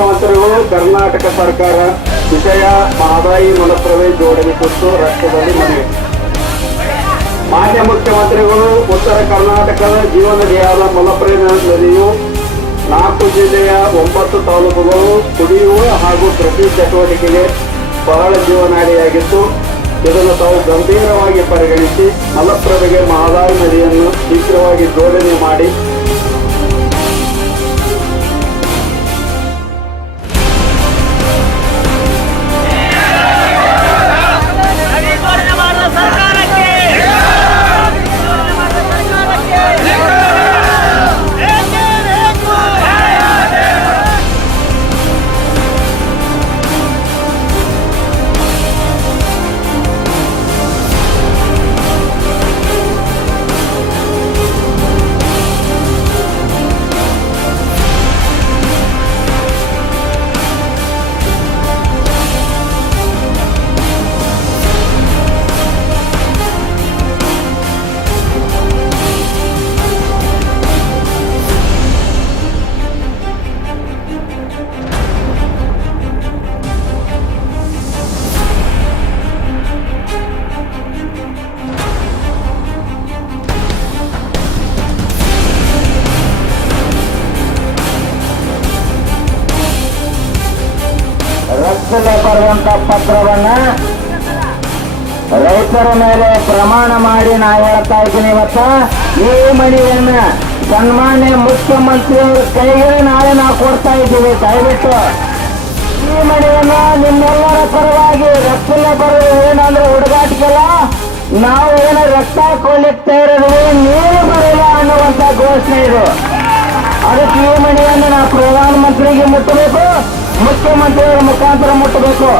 ಮುಖ್ಯಮಂತ್ರಿಗಳು ಕರ್ನಾಟಕ ಸರ್ಕಾರ ವಿಷಯ ಮಹದಾಯಿ ಮಲಪ್ರಭೆ ಜೋಡಣೆ ಕುರಿತು ರಾಷ್ಟ್ರದಲ್ಲಿ ಮನವಿ. ಮಾನ್ಯ ಮುಖ್ಯಮಂತ್ರಿಗಳು, ಉತ್ತರ ಕರ್ನಾಟಕದ ಜೀವನದಿಯಾದ ಮಲಪ್ರಭೆ ನದಿಯು ನಾಲ್ಕು ಜಿಲ್ಲೆಯ ಒಂಬತ್ತು ತಾಲೂಕುಗಳು, ಕುಡಿಯುವ ಹಾಗೂ ಕೃಷಿ ಚಟುವಟಿಕೆಗೆ ಬಹಳ ಜೀವನಾಡಿಯಾಗಿತ್ತು. ಇದನ್ನು ತಾವು ಗಂಭೀರವಾಗಿ ಪರಿಗಣಿಸಿ ಮಲಪ್ರಭೆಗೆ ಮಹದಾಯಿ ನದಿಯನ್ನು ಶೀಘ್ರವಾಗಿ ಜೋಡಣೆ ಮಾಡಿ ರಕ್ಷಣೆ ಬರುವಂತ ಪತ್ರವನ್ನ ರೈತರ ಮೇಲೆ ಪ್ರಮಾಣ ಮಾಡಿ ನಾ ಹೇಳ್ತಾ ಇದ್ದೀನಿ ಇವತ್ತ. ಈ ಮನೆಯನ್ನ ಸನ್ಮಾನ್ಯ ಮುಖ್ಯಮಂತ್ರಿಯವರ ಕೈಗೆ ನಾಳೆ ನಾವು ಕೊಡ್ತಾ ಇದ್ದೀವಿ. ದಯವಿಟ್ಟು ಈ ಮನೆಯನ್ನ ನಿಮ್ಮೆಲ್ಲರ ಪರವಾಗಿ ರಕ್ಷಣೆ ಬರುವ ಏನಂದ್ರೆ ಹುಡುಗಾಟಿಗೆಲ್ಲ ನಾವು ಏನು ರಕ್ತ ಕೊಡ್ಲಿಕ್ಕೆ ಇರೋದು ನೀರು ಬರಲ್ಲ ಅನ್ನುವಂತ ಘೋಷಣೆ ಇದು. ಅದಕ್ಕೆ ಈ ಮನೆಯನ್ನು ನಾವು ಪ್ರಧಾನಮಂತ್ರಿಗೆ ಮುಟ್ಟಬೇಕು. ಮುಖ್ಯಮಂತ್ರಿಯವರ ಮುಖಾಂತರ ಮುಟ್ಟಬೇಕು.